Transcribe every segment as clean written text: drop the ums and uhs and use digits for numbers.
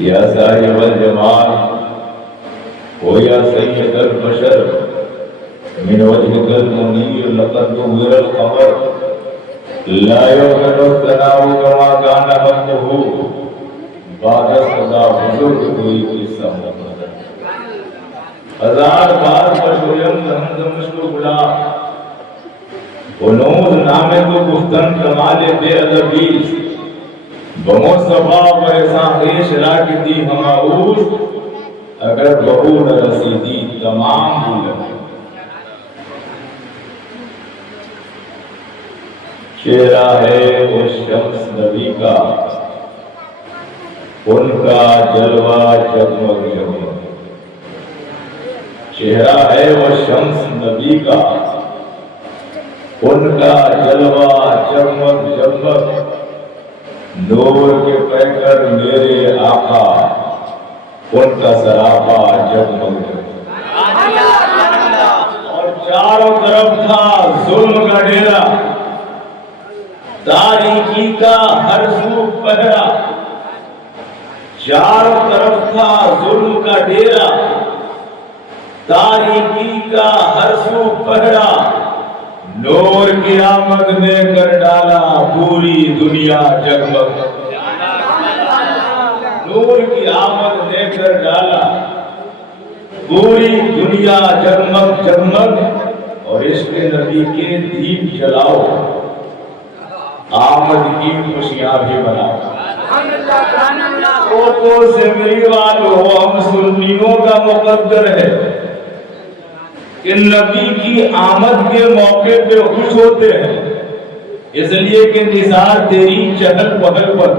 یا صاحب الجمال و یا سید البشر من وجهك المنیر لقد نور القمر لا يوجد التناو كما كان حقه بعد صدا بزرگ کوئی قصہ مقدر ہزار بار پشویم زمزم مشکو بلا ونوز نامے کو گفتن کمال بے ادبیس بمصطفیٰ پیسان خیش راکتی ہماؤس اگر بہو نہ رسیدی تمام بولن چہرہ ہے وہ شمس نبی کا ان کا جلوہ جگمگ جگمگ چہرہ ہے وہ شمس نبی کا ان کا جلوہ جگمگ جگمگ نور کے پیکر میرے آقا ان کا سراپا جگمگ اور چاروں طرف تھا ظلم کا ڈیرا تاریکی کا ہر سو پہرا چاروں طرف تھا ظلم کا ڈیرا تاریکی کا ہر سو پہرا نور کی آمد نے کر ڈالا پوری دنیا جگمگ نور کی آمد نے کر ڈالا پوری دنیا جگمگ جگمگ اور عشق نبی کے دیپ جلاؤ آمد کی خوشیاں بھی مناؤ کوکو سے میری والو ہم سنیوں کا مقدر ہے کہ نبی کی آمد کے موقع پہ خوش ہوتے ہیں اس لیے کہ نثار تیری چہل پہل پر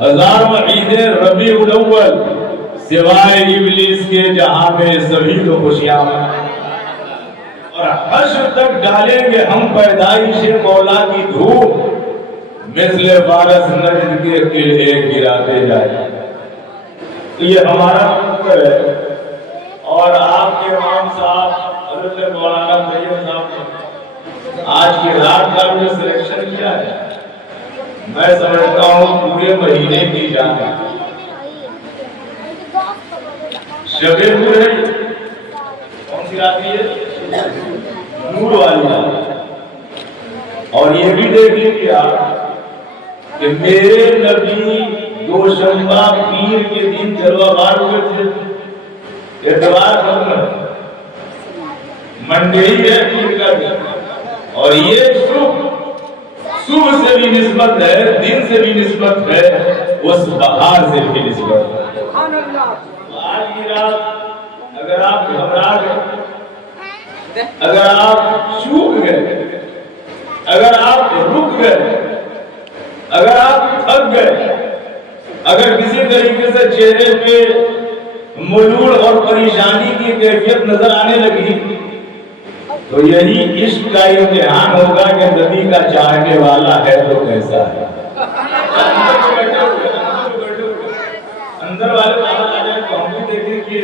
ہزاروں عیدیں ربیع الاول سوائے ابلیس کے جہاں میں سبھی کو خوشیاں اور حشر تک ڈالیں گے ہم پیدائش مولا کی دھوپ مثل فارس نجد کے قلعے گراتے جائیں یہ ہمارا مقصد ہے اور آپ کے امام صاحب حضرت مولانا طیب صاحب نے آج کی رات کا جو سلیکشن کیا ہے میں سمجھتا ہوں پورے مہینے کی جان ہے شب نور ہے کون سی رات ہے نور والی رات اور یہ بھی دیکھ لیجیے آپ کہ میرے نبی دوشنبہ پیر کے دن جلوہ بار ہوئے تھے اتوار ختم منڈے ہی ہے پیر کا دن اور یہ صبح سے بھی نسبت ہے دن سے بھی نسبت ہے اس بہار سے بھی نسبت ہے آج کی رات اگر آپ گھبرا گئے اگر آپ چوک گئے اگر آپ رک گئے اگر آپ تھک گئے اگر کسی طریقے سے چہرے پہ ملول اور پریشانی کی کیفیت نظر آنے لگی تو یہی عشق کا امتحان ہوگا کہ نبی کا چاہنے والا ہے تو کیسا ہے اندر والے بابا آ جائے تو ہم بھی دیکھیں کہ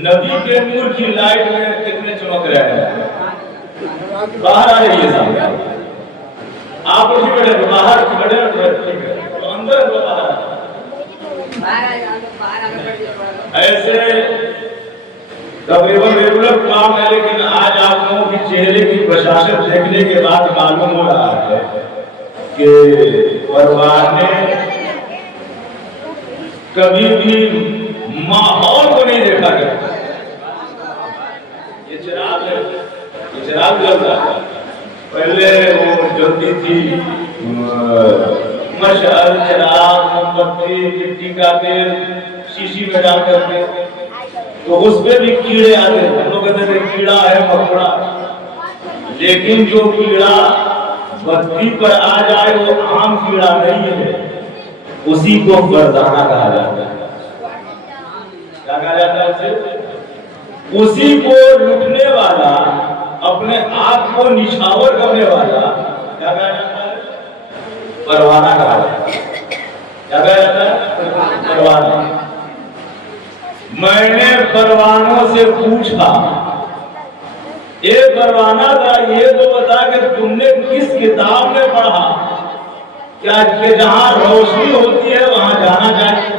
نبی کے نور کی لائٹ میں کتنے چمک رہے ہیں باہر آ رہی ہے سامنے آپ اسی بیٹھے باہر کھڑے تو اندر ایسے تقریباً ریگولر کام ہے لیکن آج آپ لوگوں کی چہرے کی بشاشت دیکھنے کے بعد معلوم ہو رہا ہے کہ پروان نے کبھی بھی ماحول کو نہیں دیکھا کرتا یہ چراغ ہے یہ چراغ جل رہا ہے پہلے وہ جلتی تھی مشعل چراغ موم بتی مٹی کا تیل شیشی میں ڈال کر کے تو اس پہ بھی کیڑے آتے ہیں لوگ کہتے ہیں کیڑا ہے مکوڑا لیکن جو کیڑا بتی پر آ جائے وہ عام کیڑا نہیں ہے اسی کو فرزانہ کہا جاتا ہے کیا کہا جاتا ہے اسے اسی کو لٹنے والا اپنے آپ کو نچھاور کرنے والا کیا کہا جاتا ہے پروانہ کہا جاتا ہے کیا کہا جاتا ہے پروانہ میں نے پروانوں سے پوچھا اے پروانہ تھا یہ تو بتا کہ تم نے کس کتاب میں پڑھا کیا کہ جہاں روشنی ہوتی ہے وہاں جانا چاہیے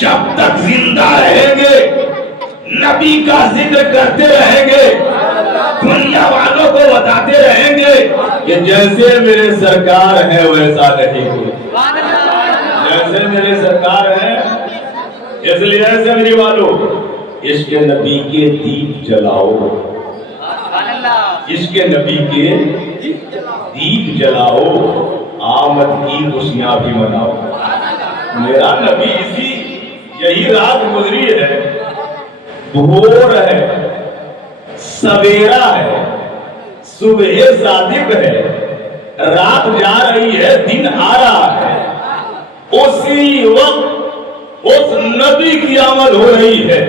جب تک زندہ رہیں گے نبی کا ذکر کرتے رہیں گے، دنیا والوں کو بتاتے رہیں گے کہ جیسے میرے سرکار ہیں ویسا نہیں کوئی، جیسے میرے سرکار ہیں۔ اس لیے ایسے میری والوں عشق نبی کے دیپ جلاؤ، عشق نبی کے دیپ جلاؤ، آمد کی خوشیاں بھی مناؤ۔ میرا نبی اسی یہی رات گزری ہے، بھور ہے، سویرا ہے، صبح صادق ہے، رات جا رہی ہے، دن آ رہا ہے، اسی وقت اس نبی کی آمد ہو رہی ہے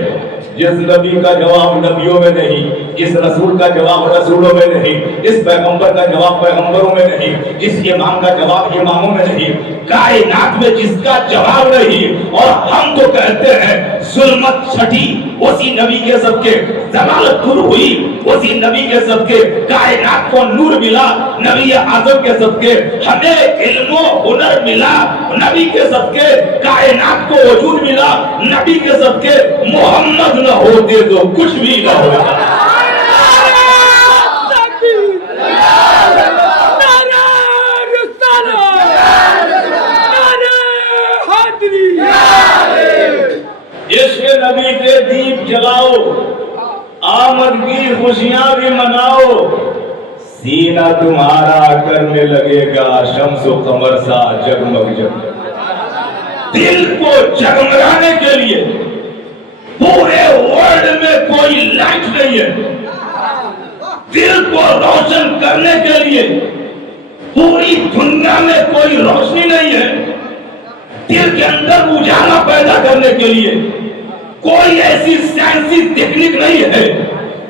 جس نبی کا جواب نبیوں میں نہیں، اس رسول کا جواب رسولوں میں نہیں، اس پیغمبر کا جواب پیغمبروں میں نہیں، اس امام کا جواب اماموں میں نہیں، کائنات میں جس کا جواب نہیں۔ اور ہم تو کہتے ہیں ظلمت چھٹی اسی نبی کے صدقے، ضلالت دور ہوئی اسی نبی کے صدقے، کائنات کو نور ملا نبی اعظم کے صدقے، ہمیں علم و ہنر ملا نبی کے صدقے، کائنات کو وجود ملا نبی کے صدقے، محمد نہ ہوتے تو کچھ بھی نہ ہوتا۔ عشق نبی کے دیپ جلاؤ، آمد کی خوشیاں بھی مناؤ، سینہ تمہارا کرنے لگے گا شمس و قمر سا جگمگ جگمگ۔ دل کو جگمگانے کے لیے پورے ورلڈ میں کوئی لائٹ نہیں ہے، دل کو روشن کرنے کے لیے پوری دنیا میں کوئی روشنی نہیں ہے، دل کے اندر اجالا پیدا کرنے کے لیے کوئی ایسی سائنسی ٹیکنیک نہیں ہے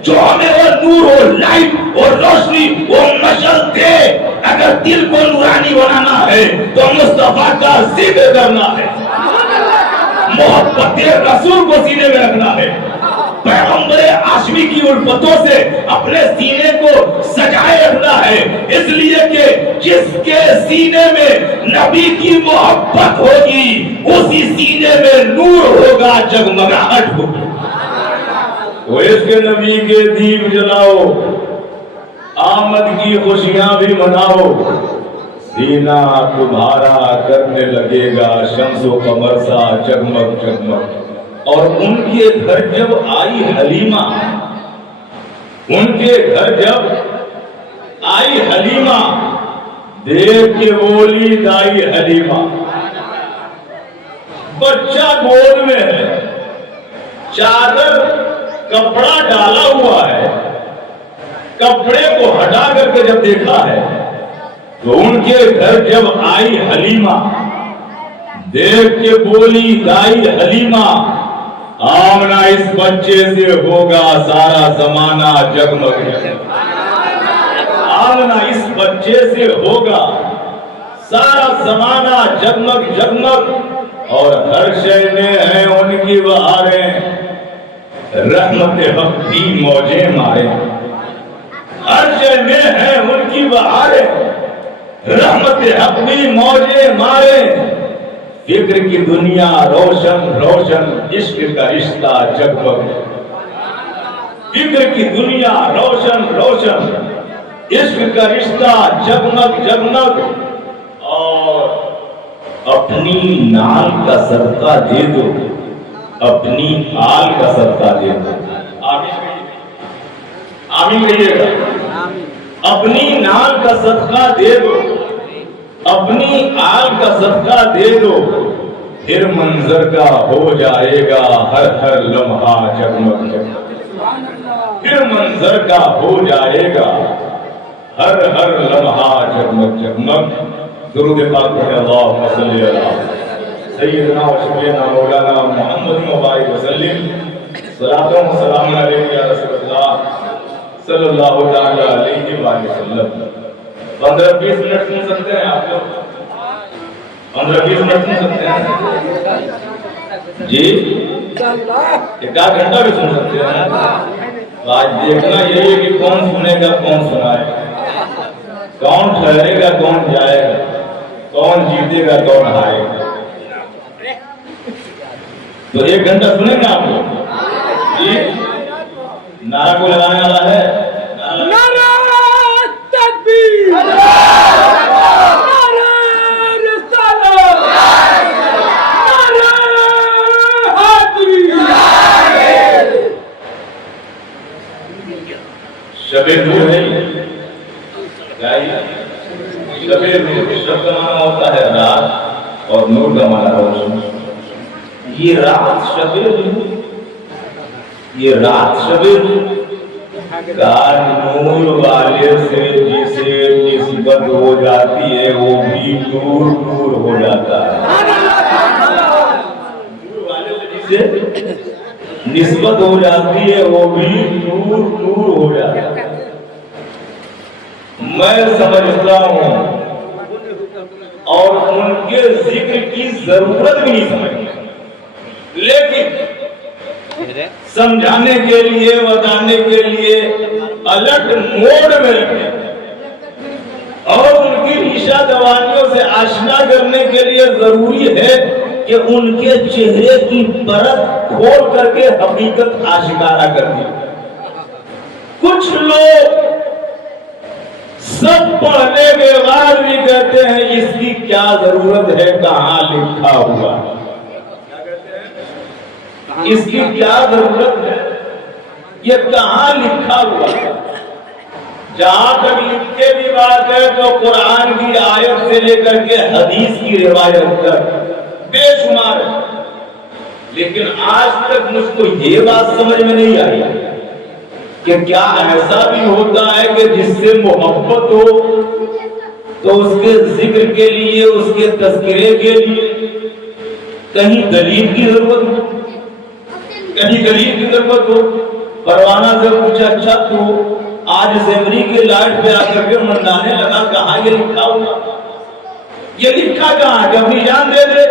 جو ہمیں وہ نور اور لائٹ اور روشنی اور مشعل دے۔ اگر دل کو نورانی بنانا ہے تو مصطفیٰ کا ذکر کرنا ہے، محبت رسول کو سینے میں رکھنا ہے، پیغمبر ہاشمی کی الفتوں سے اپنے سینے کو سجائے رکھنا ہے، اس لیے کہ جس کے سینے میں نبی کی محبت ہوگی اسی سینے میں نور ہوگا، جگمگاہٹ ہوگی۔ وہ عشق نبی کے دیپ جلاؤ، آمد کی خوشیاں بھی مناؤ، سینہ تمہارا کرنے لگے گا شمس و قمر سا جگمگ جگمگ۔ اور ان کے گھر جب آئی حلیمہ، ان کے گھر جب آئی حلیمہ، دیکھ کے بولی دائی حلیمہ، بچہ گود میں ہے، چادر کپڑا ڈالا ہوا ہے، کپڑے کو ہٹا کر کے جب دیکھا ہے تو ان کے گھر جب آئی حلیمہ، دیکھ کے بولی دائی حلیمہ، آمنا اس بچے سے ہوگا سارا زمانہ جگمگ، آمنا اس بچے سے ہوگا سارا زمانہ جگمگ جگمگ۔ اور ہر شے میں ہیں ان کی بہاریں، رحمت حق بھی موجیں مارے، ہر شے میں ہیں ان کی بہاریں، رحمت حق بھی موجیں مارے۔ فکر کی دنیا روشن روشن، عشق کا رشتہ جگمگ، فکر کی دنیا روشن روشن، عشق کا رشتہ جگمگ جگمگ۔ اور اپنی نال کا صدقہ دے دو، اپنی آل کا صدقہ دے دو، آمین کہیے گا، اپنی نال کا صدقہ دے دو، اپنی آل کا صدقہ دے دو، پھر منظر کا ہو جائے گا ہر ہر لمحہ جگمگ جگمگ، پھر منظر کا ہو جائے گا ہر ہر لمحہ جگمگ جگمگ۔ درود پاک پڑھیں، اللہم صلی علی سیدنا و شفیعنا مولانا محمد مبارک وسلم، صلاۃ و سلام علیک یا رسول اللہ صلی اللہ تعالی علیہ وآلہ وسلم۔ 15-20 منٹ سن سکتے ہیں آپ لوگ؟ 15-20 منٹ سن سکتے ہیں جی؟ ایک آدھ گھنٹہ بھی سن سکتے ہیں؟ آج دیکھنا یہی ہے کہ کون سنے گا کون سنائے گا، کون ٹھہرے گا کون جائے گا، کون جیتے گا کون ہارے گا۔ تو 1 گھنٹہ سنیں گے آپ لوگ؟ جی نعرہ کو لگانے والا ہے؟ نعرہ تکبیر، نعرہ رسالت، نعرہ حیدری۔ شب نور ہے، شب نور، شب کا معنی ہوتا ہے رات اور نور کا معنی روشن۔ یہ رات شب نور، یہ رات شب کا نور والے سے جسے نسبت ہو جاتی ہے وہ بھی نور نور ہو جاتا ہے۔ نور والے سے جسے نسبت ہو جاتی ہے وہ بھی نور نور ہو جاتا ہے۔ میں سمجھتا ہوں اور ان کے ذکر کی ضرورت بھی نہیں سمجھتا، لیکن سمجھانے کے لیے بتانے کے لیے الرٹ موڈ میں رکھیں اور ان کی ریشہ دوانیوں سے آشنا کرنے کے لیے ضروری ہے کہ ان کے چہرے کی پرت کھول کر کے حقیقت آشکارا کر دی۔ کچھ لوگ سب پڑھنے کے بعد بھی کہتے ہیں اس کی کیا ضرورت ہے، کہاں لکھا ہوا ہے، اس کی کیا ضرورت ہے، یہ کہاں لکھا ہوا ہے۔ جہاں تک لکھ کے بھی بات ہے تو قرآن کی آیت سے لے کر کے حدیث کی روایت تک بے شمار ہے، لیکن آج تک مجھ کو یہ بات سمجھ میں نہیں آئی کہ کیا ایسا بھی ہوتا ہے کہ جس سے محبت ہو تو اس کے ذکر کے لیے، اس کے تذکرے کے لیے کہیں دلیل کی ضرورت ہو، کہیں دلیل کی ضرورت ہو۔ پروانہ سے پوچھا اچھا تو آج اسمبلی کے لائٹ پہ آ کر کے منڈانے لگا، کہاں یہ لکھا ہوا، یہ لکھا کہاں کہ اپنی جان دے دے،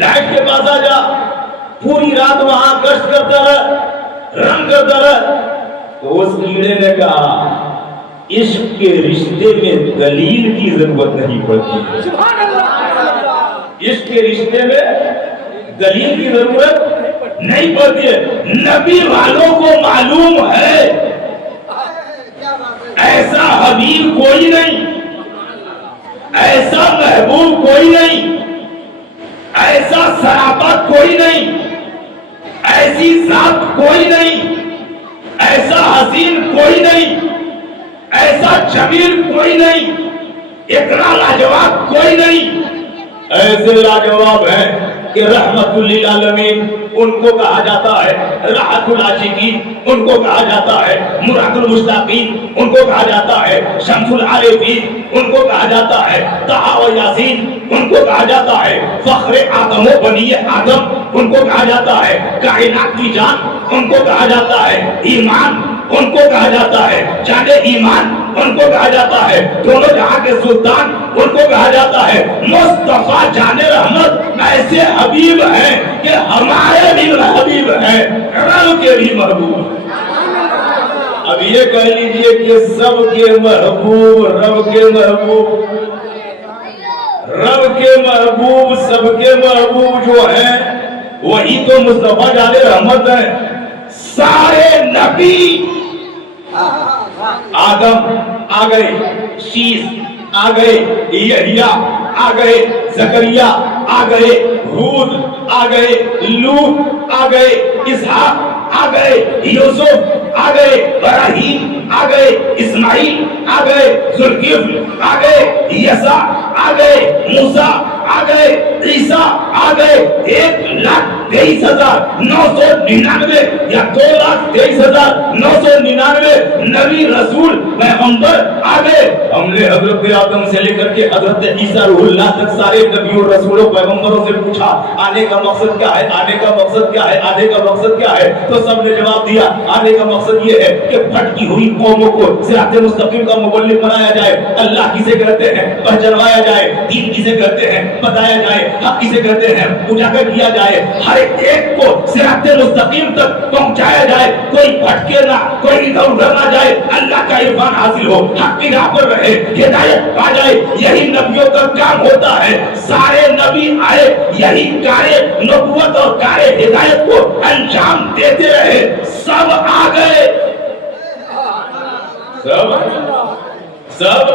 لائٹ کے پاس آ جا، پوری رات وہاں گشت کرتا رہ، رنگ کرتا رہ۔ تو اس کیڑے نے کہا عشق کے رشتے میں دلیل کی ضرورت نہیں پڑتی، عشق کے رشتے میں دلیل کی ضرورت نہیں پڑتی ہے۔ نبی والوں کو معلوم ہے ایسا حبیب کوئی نہیں، ایسا محبوب کوئی نہیں، ایسا صحابہ کوئی نہیں، ایسی ذات کوئی نہیں، ایسا حسین کوئی نہیں، ایسا جمیل کوئی نہیں، اتنا لاجواب کوئی نہیں۔ ایسے لاجواب ہیں کہ رحمت للعالمین ان کو کہا جاتا ہے، راحت العاشقین ان کو کہا جاتا ہے، مراد المشتاقین ان کو کہا جاتا ہے، شمس العارفین ان کو کہا جاتا ہے، طہ و یاسین ان کو کہا جاتا ہے، فخر آدم و بنی آدم ان کو کہا جاتا ہے، کائنات کی جان ان کو کہا جاتا ہے، ایمان ان کو کہا جاتا ہے، جانے ایمان ان کو کہا جاتا ہے، دونوں جہاں کے سلطان ان کو کہا جاتا ہے، مصطفیٰ جان رحمت ایسے حبیب ہیں کہ ہمارے بھی حبیب ہیں، رب کے بھی محبوب ہیں۔ اب یہ کہہ لیجئے کہ سب کے محبوب، رب کے محبوب، رب کے محبوب، سب کے محبوب جو ہیں وہی تو مصطفیٰ جان رحمت ہیں۔ سارے نبی آدم آ گئے، شیس آ گئے، یحییٰ آ گئے، زکریا آ گئے، ہود آ گئے، لوط آ گئے، اسحاق آ گئے، یوسف آ گئے، ابراہیم آ گئے، اسماعیل آ گئے، ذوالکفل آ گئے، یسع آ گئے، موسیٰ آ گئے، عیسیٰ آ گئے۔ 1,23,999 یا 2,23,999 نبی رسول پیغمبر آ گئے۔ ہم نے حضرت آدم سے لے کر کے حضرت عیسیٰ روح اللہ تک سارے نبیوں رسولوں پیغمبروں سے پوچھا آنے کا مقصد کیا ہے، آنے کا مقصد کیا ہے، آنے کا مقصد کیا ہے؟ تو سب نے جواب دیا آنے کا مقصد یہ ہے کہ بھٹکی ہوئی قوموں کو صراط مستقیم کا مبلغ بنایا جائے، اللہ کسے کہتے ہیں پہچانوایا جائے، دین کسے کہتے ہیں بتایا جائے، حق کسے کہتے ہیں اجاگر کیا جائے، ہر ایک کو صراط مستقیم تک پہنچایا جائے، کوئی بھٹکے نہ، کوئی ادھر ادھر نہ جائے، اللہ کا عرفان حاصل ہو، حق کی راہ پر رہے، ہدایت پا جائے، یہی نبیوں کا کام ہوتا ہے۔ سارے نبی آئے یہی کارے نبوت اور کارے ہدایت کو انجام دیتے رہے، سب آ گئے، سب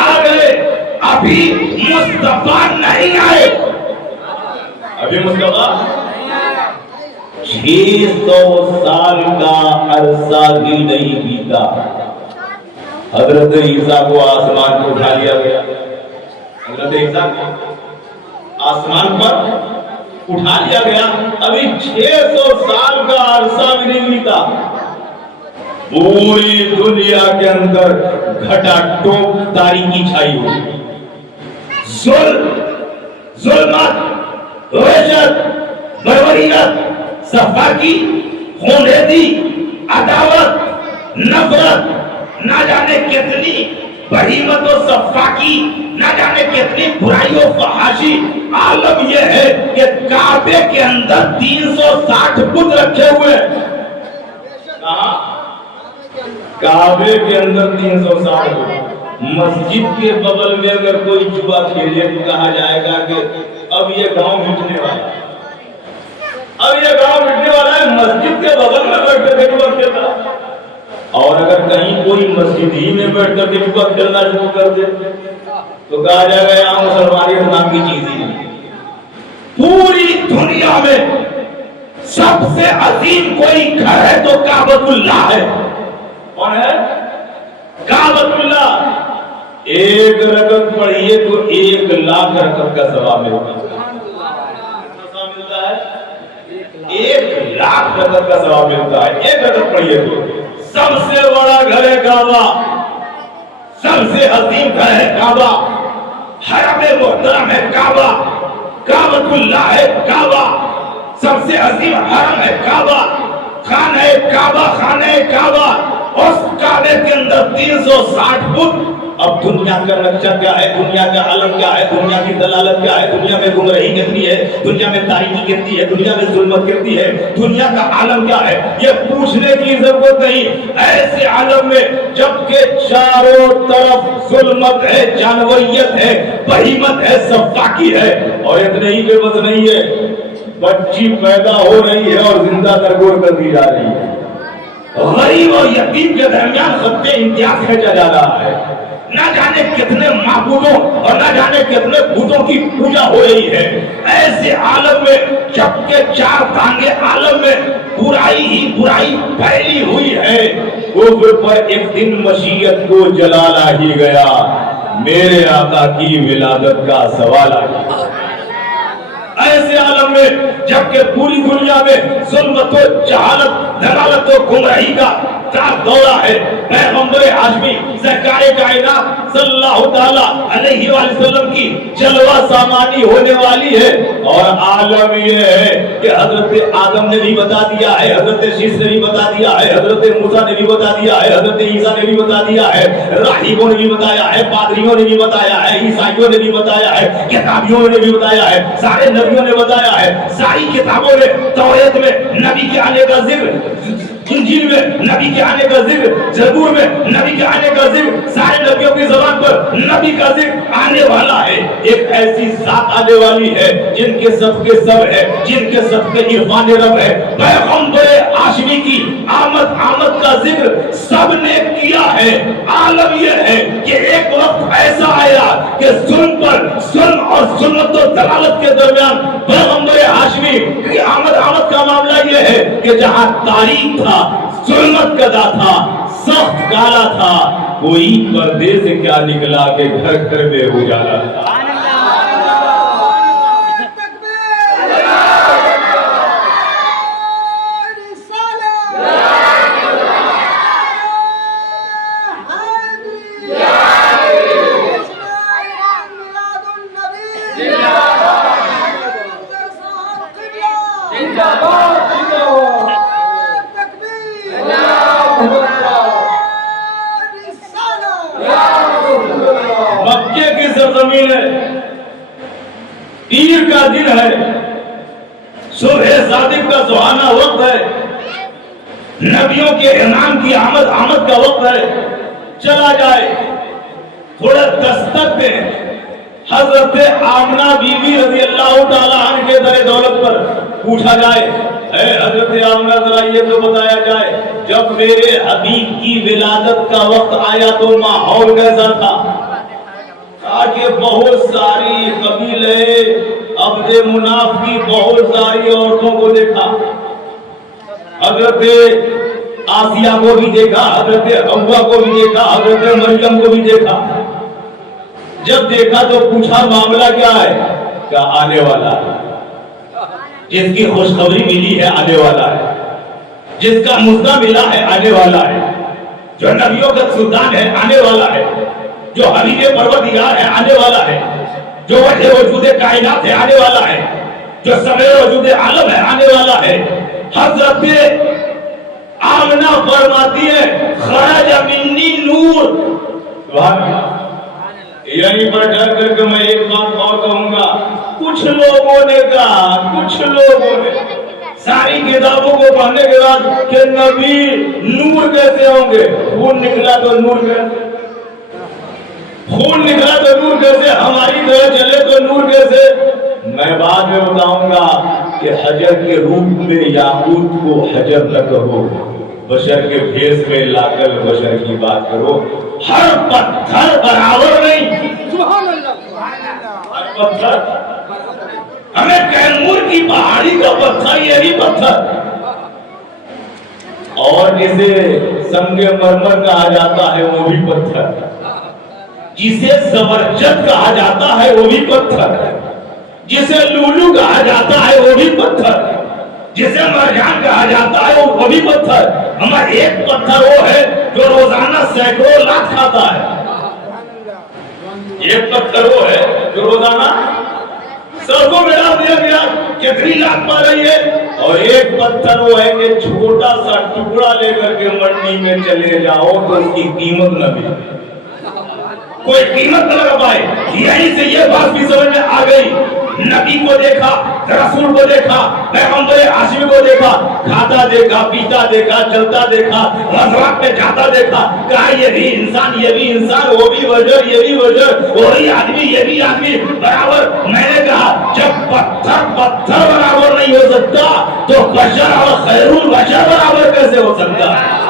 آ گئے، ابھی مصطفیٰ نہیں آئے، ابھی مصطفیٰ 600 سال کا عرصہ بھی نہیں بیتا، حضرت عیسیٰ کو آسمان کو اٹھا لیا گیا، حضرت عیسیٰ کو آسمان پر اٹھا لیا گیا، ابھی 600 سال کا عرصہ بھی نہیں بیتا، پوری دنیا کے اندر گھٹا ٹوپ تاریکی چھائی ہوئی، ظلمت، وحشت، بربریت، سفاکی، خونریزی، عداوت، نفرت، نہ جانے کتنی بہیمت و سفاکی، نہ جانے کتنی برائی و فحاشی۔ عالم یہ ہے کہ کعبے کے اندر 360 بت رکھے ہوئے، کعبے کے اندر 360 بت، مسجد کے بغل میں اگر کوئی جوا کھیلے تو کہا جائے گا کہ اب یہ گاؤں مٹنے والا ہے، اب یہ گاؤں مٹنے والا ہے، مسجد کے بغل میں بیٹھ کر کے جوا کھیلتا، اور اگر کہیں کوئی مسجد ہی میں بیٹھ کر کے جوا کھیلنا شروع کر دے تو کہا جائے گا یہاں مسلمانیت نام کی چیز ہی نہیں۔ پوری دنیا میں سب سے عظیم کوئی گھر ہے تو کعبۃ اللہ ہے، کون ہے؟ کعبۃ اللہ۔ ایک رکعت پڑھیے تو 1,00,000 رکعت کا ثواب ملتا ہے، 1,00,000 رکعت کا ثواب ملتا ہے، ایک رکعت پڑھیے تو۔ سب سے بڑا گھر ہے کعبہ، سب سے عظیم گھر ہے کعبہ، حرم محترم ہے کعبہ، کعبۃ اللہ ہے کعبہ، سب سے عظیم حرم ہے کعبہ، خانہ کعبہ، خانہ کعبہ، اس کعبے کے اندر 360 فٹ۔ اب دنیا کا نقشہ کیا ہے، دنیا کا علم کیا ہے، دنیا کی دلالت کیا ہے، دنیا میں گمراہی کتنی ہے، دنیا میں تاریکی کتنی ہے، دنیا میں ظلمت کتنی ہے، دنیا کا عالم کیا ہے، یہ پوچھنے کی ضرورت نہیں۔ ایسے عالم میں جبکہ چاروں طرف ظلمت ہے، جانوریت ہے، بہیمت ہے، سفاکی ہے، اور اتنے ہی بے بس نہیں ہے، بچی پیدا ہو رہی ہے اور زندہ درگور کر دی جا رہی ہے، غریب اور یتیم کے درمیان خط امتیاز کھینچا جا رہا ہے، نہ جانے کتنے معبودوں اور نہ جانے کتنے بتوں کی پوجا ہو رہی ہے۔ ایسے عالم میں جبکہ چار دھانگے عالم میں برائی ہی برائی پھیلی ہوئی ہے، کفر پر ایک دن مشیت کو جلالا ہی گیا، میرے آقا کی ولادت کا سوال آ گیا۔ ایسے عالم میں جبکہ پوری دنیا میں ظلمت و جہالت، دلالت و گمراہی کا دورہ ہے، پیغمبر ہاشمی سرکار کائنات صلی اللہ تعالی علیہ وآلہ وسلم کی جلوہ سامانی ہونے والی ہے، اور عالم یہ ہے کہ حضرت آدم نے بھی بتا دیا ہے، حضرت شیش نے بھی بتا دیا ہے، حضرت موسیٰ نے بھی بتا دیا ہے، حضرت عیسیٰ نے بھی بتا دیا ہے، راہبوں نے بھی بتایا ہے، پادریوں نے بھی بتایا ہے، عیسائیوں نے بھی بتایا ہے، کتابیوں نے بھی بتایا ہے، سارے نبیوں نے بتایا ہے، ساری کتابوں میں، توریت میں نبی کے آنے کا ذکر، انجیل میں نبی کے آنے کا ذکر، زبور میں نبی کے آنے کا ذکر، سارے نبیوں کی زبان پر نبی کا ذکر آنے والا ہے۔ ایک ایسی ذات آنے والی ہے جن کے صدقے سب ہے، جن کے صدقے عرفان رب ہے، پیغمبر ہاشمی کی آمد کا ذکر سب نے کیا ہے۔ عالم یہ ہے کہ ایک وقت ایسا آیا کہ ظلم پر ظلم اور ظلمت و دلالت کے درمیان پیغمبر ہاشمی کی آمد کا معاملہ یہ ہے کہ جہاں تاریخ تھا، ظلمت کا دا تھا، سخت کالا تھا، کوئی پردے سے کیا نکلا کہ گھر گھر میں اجالا تھا۔ مکے کی سرزمین ہے، کا دن ہے، صبح صادق کا سہانا وقت ہے، نبیوں کے امام کی آمد کا وقت ہے، چلا جائے تھوڑا دستک دیں، حضرت آمنہ بی بی رضی اللہ تعالیٰ عنہ کے در دولت پر پوچھا جائے، اے حضرت آمنہ ذرا یہ تو بتایا جائے جب میرے حبیب کی ولادت کا وقت آیا تو ماحول کیسا تھا؟ کہ بہت ساری قبیلے عبد مناف کی بہت ساری عورتوں کو دیکھا، حضرت آسیہ کو بھی دیکھا، حضرت حوا کو بھی دیکھا، حضرت مریم کو بھی دیکھا۔ جب دیکھا تو پوچھا معاملہ کیا ہے؟ کیا آنے والا ہے، جس کی خوشخبری ملی ہے آنے والا ہے، جس کا مزدہ ملا ہے آنے والا ہے، جو نبیوں کا سلطان ہے آنے والا ہے، جو حبیب پروردگار ہے آنے والا ہے، جو وجہ وجود کائنات ہے آنے والا ہے، جو سمع وجود عالم ہے آنے والا ہے۔ حضرت آمنہ فرماتی ہے خرج منی نور، سبحان اللہ۔ یعنی پر ڈر کر کے میں ایک بات اور کہوں گا، کچھ لوگوں نے کہا، کچھ لوگوں نے ساری کتابوں کو پڑھنے کے بعد کہ نبی نور کیسے ہوں گے؟ خون نکلا تو نور کیسے؟ خون نکلا تو نور کیسے؟ ہماری طرح چلے تو نور کیسے؟ میں بعد میں بتاؤں گا کہ حجر کے روپ میں یاقوت کو حجر نہ کہو، بشر کے بھیس میں لا کر بشر کی بات کرو۔ ہر پتھر برابر نہیں، سبحان اللہ، ہر پتھر ہمیں کیمور کی پہاڑی کا پتھر یہی پتھر، اور جسے سنگ مرمر کہا جاتا ہے وہ بھی پتھر، جسے زبرجد کہا جاتا ہے وہ بھی پتھر، جسے لولو کہا جاتا ہے وہ بھی پتھر، جسے مرجان کہا جاتا ہے وہ بھی پتھر۔ ہمارا ایک پتھر وہ ہے جو روزانہ سینکڑوں لاکھ کھاتا ہے، ایک پتھر وہ ہے جو روزانہ سڑکوں میں ڈال دیا گیا کتنی لاکھ پا رہی ہے، اور ایک پتھر وہ ہے کہ چھوٹا سا ٹکڑا لے کر کے منڈی میں چلے جاؤ تو اس کی قیمت نہ ملے، کوئی قیمت نہ لگا پائے۔ یہیں سے یہ بات بھی سمجھ میں آ گئی، نبی کو دیکھا، رسول کو دیکھا، پیغمبر ہاشمی کو دیکھا، کھاتا دیکھا، پیتا دیکھا، چلتا دیکھا، غزوات میں جاتا دیکھا، کہا یہ بھی انسان، یہ بھی انسان، وہ بھی بشر، یہ بھی بشر، وہی آدمی، یہ بھی آدمی برابر۔ میں نے کہا جب پتھر برابر نہیں ہو سکتا تو بشر اور خیر البشر برابر کیسے ہو سکتا ہے؟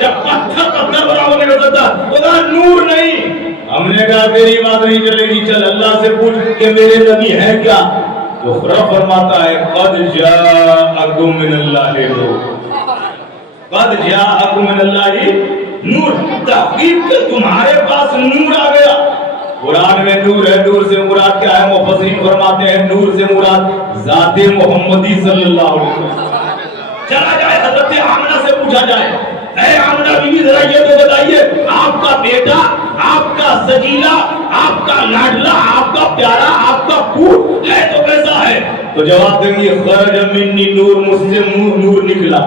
جب پتھر برابر نہیں ہو سکتا تو نور نہیں۔ ہم نے کہا میری بات نہیں چلے گی، چل اللہ سے پوچھ کہ میرے نبی ہے کیا؟ تو رب فرماتا ہے قد جاءکم من اللہ نور، قد جاءکم من اللہ نور، تحقیق کہ تمہارے پاس نور آ گیا۔ قرآن میں نور ہے، نور سے مراد کیا ہے؟ مفسرین فرماتے ہیں نور سے مراد ذات محمدی صلی اللہ علیہ وسلم۔ چلا جائے حضرت آمنہ سے پوچھا جائے، اے آمنہ بی بی ذرا یہ تو بتائیے آپ کا بیٹا، آپ کا سجیلا، آپ کا لاڈلا، آپ کا پیارا، آپ کا پوت ہے تو کیسا ہے؟ تو جواب دیں گے خرج منی نور، مجھ سے نور نکلا،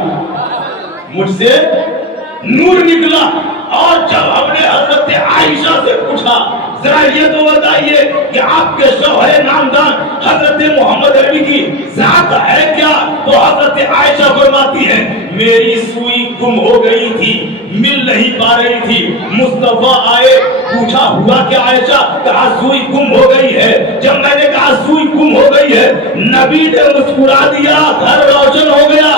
مجھ سے نور نکلا۔ اور جب ہم نے حضرت عائشہ سے پوچھا ذرا یہ تو بتائیے کہ آپ کے شوہر نامدار حضرت محمد عربی کی ذات ہے کیا؟ تو حضرت عائشہ فرماتی ہے میری سوئی گم ہو گئی تھی، مل نہیں پا رہی تھی، مصطفیٰ آئے، پوچھا ہوا کہ عائشہ؟ کہا سوئی گم ہو گئی ہے۔ جب میں نے کہا سوئی گم ہو گئی ہے، نبی نے مسکرا دیا، گھر روشن ہو گیا،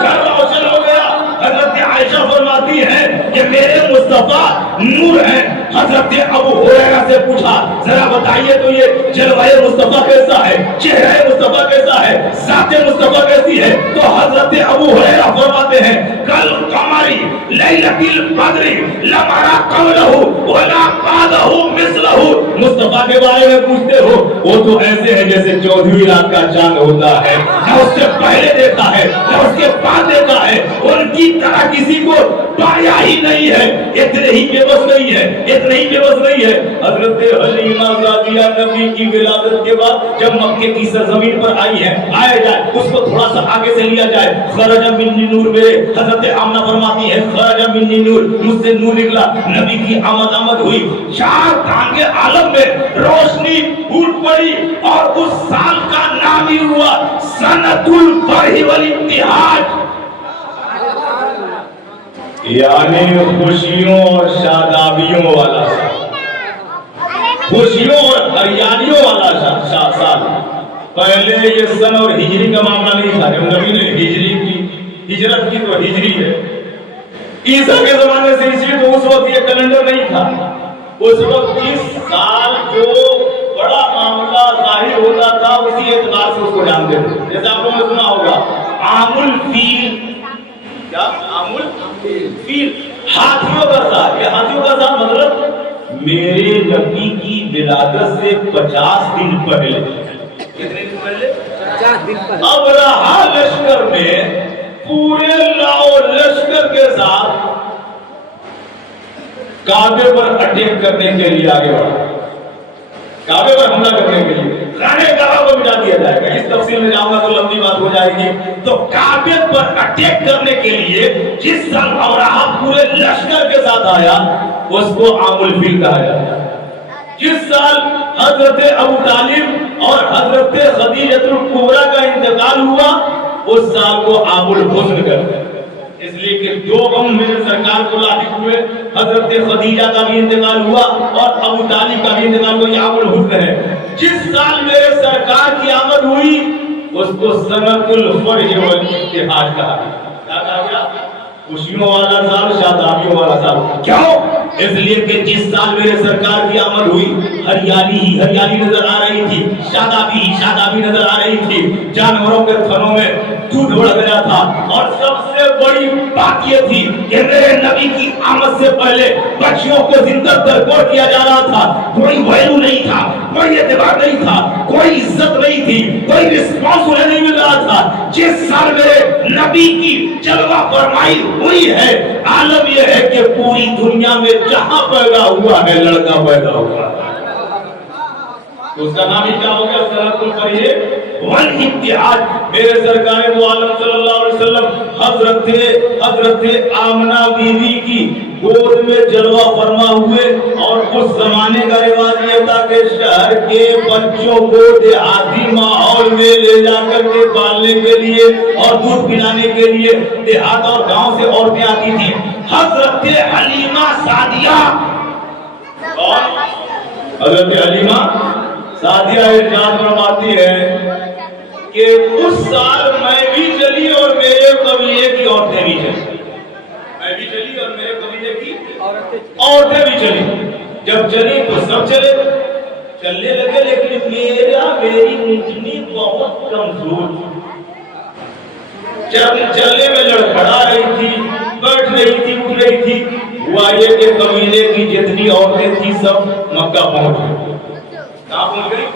گھر روشن ہو گیا۔ حضرت عائشہ فرماتی ہے کہ میرے مصطفیٰ نور ہیں۔ حضرت ابو ہریرہ سے پوچھا ذرا بتائیے تو یہ جلوہ مصطفیٰ کیسا ہے، چہرہ مصطفیٰ کیسا ہے، ذات مصطفیٰ کیسی ہے؟ تو حضرت ابو ہریرہ فرماتے ہیں کل قمری لیلۃ القدر لم ارى قبلہ ولا بعدہ مثلہ۔ مصطفیٰ کے بارے میں پوچھتے ہو، وہ تو ایسے ہیں جیسے 14ویں رات کا چاند ہوتا ہے، نہ اس سے پہلے دیکھا ہے نہ اس کے بعد دیکھا ہے، ان کی طرح کسی کو پایا ہی نہیں ہے، اتنے ہی بے بس نہیں ہے، اتنے ہی بے بس نہیں ہے۔ حضرت حلیمہ سعدیہ نبی کی ولادت کے بعد جب مکے کی سرزمین پر آئی ہے، آیا جائے اس کو تھوڑا سا آگے سے لیا جائے۔ خرج منی نور، میرے حضرت آمنہ فرماتی ہے خرج منی نور، مجھ سے نور نکلا، نبی کی آمد ہوئی، چار ٹانگے عالم میں روشنی پھوٹ پڑی، اور اس سال کا نام ہی ہوا سنۃ الفرح والابتہاج، یعنی خوشیوں اور شادابیوں والا سال، خوشیوں اور ہریالیوں والا سال۔ پہلے یہ سن اور ہجری کا معاملہ نہیں تھا، جب نبی نے ہجری کی ہجرت کی تو ہجری ہے۔ عیسیٰ کے زمانے سے عیسوی تو اس وقت یہ کیلنڈر نہیں تھا، اس وقت جس سال جو بڑا معاملہ ظاہر ہوتا تھا اسی اعتبار سے اس کو جانتے تھے۔ جیسے آپ لوگوں نے سنا ہوگا عام الفیل، کیا عام الفیل، ہاتھیوں کا سال۔ یہ ہاتھیوں کا سال مطلب میرے نبی کی ولادت سے 50 دن پہلے، کتنے دن پہلے؟ 50 دن پہلے ابرہہ لشکر میں پورے لاؤ لشکر کے ساتھ کعبے پر اٹیک کرنے کے لیے آگے بڑھا، کعبے پر حملہ کرنے کے لیے، خانہ کعبہ کو مٹا دیا جائے گا۔ اس تفصیل میں جاؤں گا تو لمبی بات ہو جائے گی۔ تو کعبے پر اٹیک کرنے کے لیے جس سال ابرہہ پورے لشکر کے ساتھ آیا اس کو عام الفیل کہا جاتا ہے۔ جس سال حضرت ابو طالب اور حضرت خدیجہ الکبریٰ کا انتقال ہوا اس سال کو عام الحزن کہتے ہیں، اس لیے کہ دو غم میرے سرکار کو لاحق ہوئے، حضرت خدیجہ کا بھی انتقال ہوا اور ابو طالب کا بھی انتقال ہوا، یہ عام الحزن ہے۔ جس سال میرے سرکار کی آمد ہوئی اس کو سنۃ الفرح والابتہاج کہا گیا۔ کیا کہا گیا؟ خوشیوں والا سال، شادابیوں والا سال۔ کیوں؟ اس لیے کہ جس سال میرے سرکار کی آمد ہوئی ہریالی ہی ہریالی نظر آ رہی تھی، شادابی ہی شادابی نظر آ رہی تھی، جانوروں کے تھنوں میں دودھ بڑھ گیا تھا، اور سب سے بڑی بات یہ تھی کہ میرے نبی کی آمد سے پہلے بچیوں کو زندہ درگور کیا جا رہا تھا، کوئی ویلو نہیں تھا، کوئی اعتبار نہیں تھا، کوئی عزت نہیں تھی، کوئی رسپانس انہیں نہیں مل رہا تھا۔ جس سال میرے نبی کی جلوہ فرمائی ہوئی ہے، عالم یہ ہے کہ پوری دنیا میں جہاں پیدا ہوا ہے لڑکا پیدا ہوا ہے، تو اس کا نام ہی کیا ہو گیا؟ سنۃ الفرح والابتہاج۔ میرے سرکار دو عالم صلی اللہ علیہ وسلم حضرت آمنہ بیوی کی گود میں جلوہ فرما ہوئے، اور اس زمانے کا رواج یہ تھا کہ شہر کے بچوں کو دیہاتی ماحول میں لے جا کر کے پالنے کے لیے اور دودھ پلانے کے لیے دیہات اور گاؤں سے عورتیں آتی تھیں۔ حضرت حلیمہ سعدیہ، حضرت حلیمہ سعدیہ ارشاد فرماتی ہے کہ اس سال میں بھی چلی اور میرے قبیلے کی عورتیں بھی چلی، میں بھی چلی اور میرے قبیلے کی عورتیں بھی چلی۔ جب چلی تو سب چلنے لگے، لیکن میری اونٹنی بہت کمزور تھی، چلنے میں لڑکھڑا رہی تھی، بیٹھ رہی تھی، اٹھ رہی تھی۔ ہوا یہ کہ قبیلے کی جتنی عورتیں تھیں سب مکہ پہنچ گئی، کہاں پہنچ گئی؟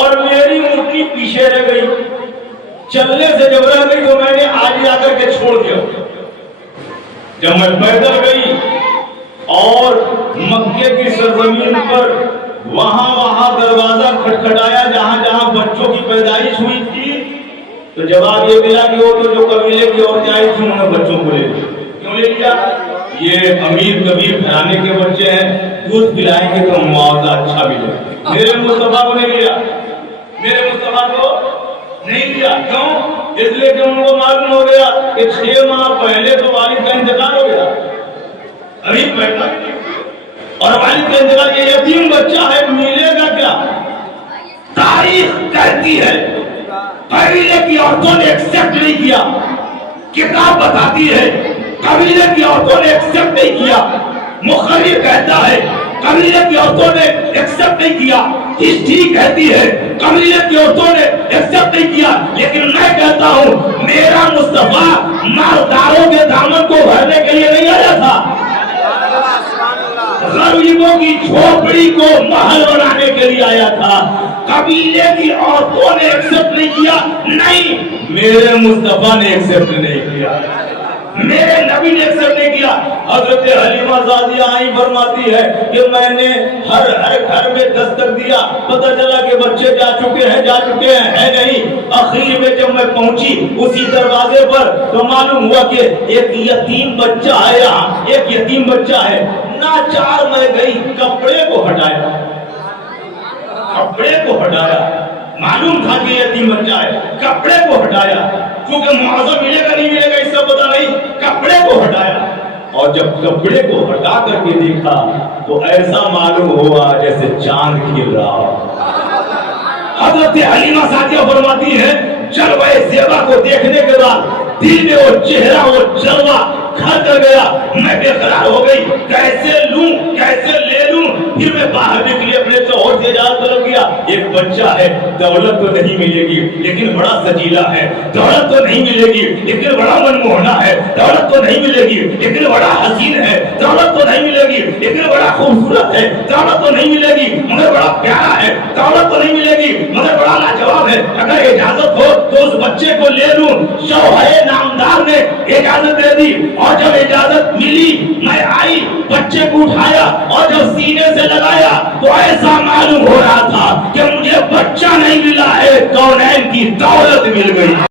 اور میری اونٹنی پیچھے رہ گئی، چلنے سے جب رہ گئی تو میں نے آج آ کر کے چھوڑ دیا۔ جب میں پیدل گئی اور مکے کی سرزمین پر وہاں دروازہ کھٹکھٹایا جہاں جہاں بچوں کی پیدائش ہوئی تھی، تو جواب یہ ملا کہ وہ تو جو قبیلے کی عورتیں آئی تھی انہوں نے بچوں کو لے لیا۔ کیوں لے لیا؟ یہ امیر کبیر گھرانے کے بچے ہیں، دودھ پلائیں گے تو معاوضہ اچھا ملے۔ میرے مصطفیٰ کو نہیں لیا، میرے مصطفیٰ کو نہیں لیا۔ کیوں؟ اس لیے کہ ان کو معلوم ہو گیا کہ 6 ماہ پہلے تو والد کا انتقال ہو گیا، ابھی پیدا نہیں ہوئی، اور والد کا انتقال، یہ یتیم بچہ ہے، ملے گا کیا؟ تاریخ کہتی ہے قبیلے کی عورتوں نے ایکسپٹ نہیں کیا، کتاب بتاتی ہے قبیلے کی عورتوں نے ایکسپٹ نہیں کیا، مخرر کہتا ہے قبیلے کی عورتوں نے ایکسپٹ نہیں کیا، ہسٹری کہتی ہے قبیلے کی عورتوں نے ایکسپٹ نہیں کیا، لیکن میں کہتا ہوں میرا مصطفیٰ مالداروں کے دامن کو بھرنے کے لیے نہیں آیا تھا، غریبوں کی جھوپڑی کو محل بنانے کے لیے آیا تھا۔ قبیلے کی عورتوں نے ایکسپٹ نہیں کیا، نہیں، میرے مصطفیٰ نے ایکسپٹ نہیں کیا۔ میرے نبی نے ایکسپٹ نہیں کیا. حضرت حلیمہ سعدیہ آئی فرماتی ہے کہ میں نے ہر گھر میں دستک دیا, پتہ چلا کہ بچے جا چکے ہیں ہے نہیں. آخر میں جب میں پہنچی اسی دروازے پر تو معلوم ہوا کہ ایک یتیم بچہ ہے, یہاں ایک یتیم بچہ ہے. ناچار میں گئی, کپڑے کو ہٹایا, معلوم تھا کہ یتیم بچہ ہے, کپڑے کو ہٹایا, کیونکہ معاوضہ ملے گا نہیں ملے گا اس کا پتہ نہیں, کپڑے کو ہٹایا. اور جب کپڑے کو ہٹا کر کے دیکھا تو ایسا معلوم ہوا جیسے چاند کھل رہا ہو. حضرت حلیمہ سعدیہ فرماتی ہے جلوہ زیبا کو دیکھنے کے بعد دل میں وہ چہرہ وہ جلوہ گھر کر گیا. میں بے قرار ہو گئی, کیسے لوں کیسے لے لوں. پھر میں باہر نکلی, اپنے شوہر سے اجازت طلب کیا. ایک بچہ ہے, دولت تو نہیں ملے گی لیکن بڑا سجیلا ہے, دولت تو نہیں ملے گی لیکن بڑا منموہنا ہے, دولت تو نہیں ملے گی لیکن بڑا حسین ہے, دولت تو نہیں ملے گی لیکن بڑا خوبصورت ہے, دولت تو نہیں ملے گی مگر بڑا پیارا ہے, دولت تو نہیں ملے گی مگر بڑا لاجواب ہے. اگر اجازت ہو تو اس بچے کو لے لوں. شوہر نامدار نے اجازت دے دی, اور جب اجازت ملی میں آئی, بچے کو اٹھایا اور جب سینے سے لگایا تو ایسا معلوم ہو رہا تھا کہ مجھے بچہ نہیں ملا ہے, کونین کی دولت مل گئی.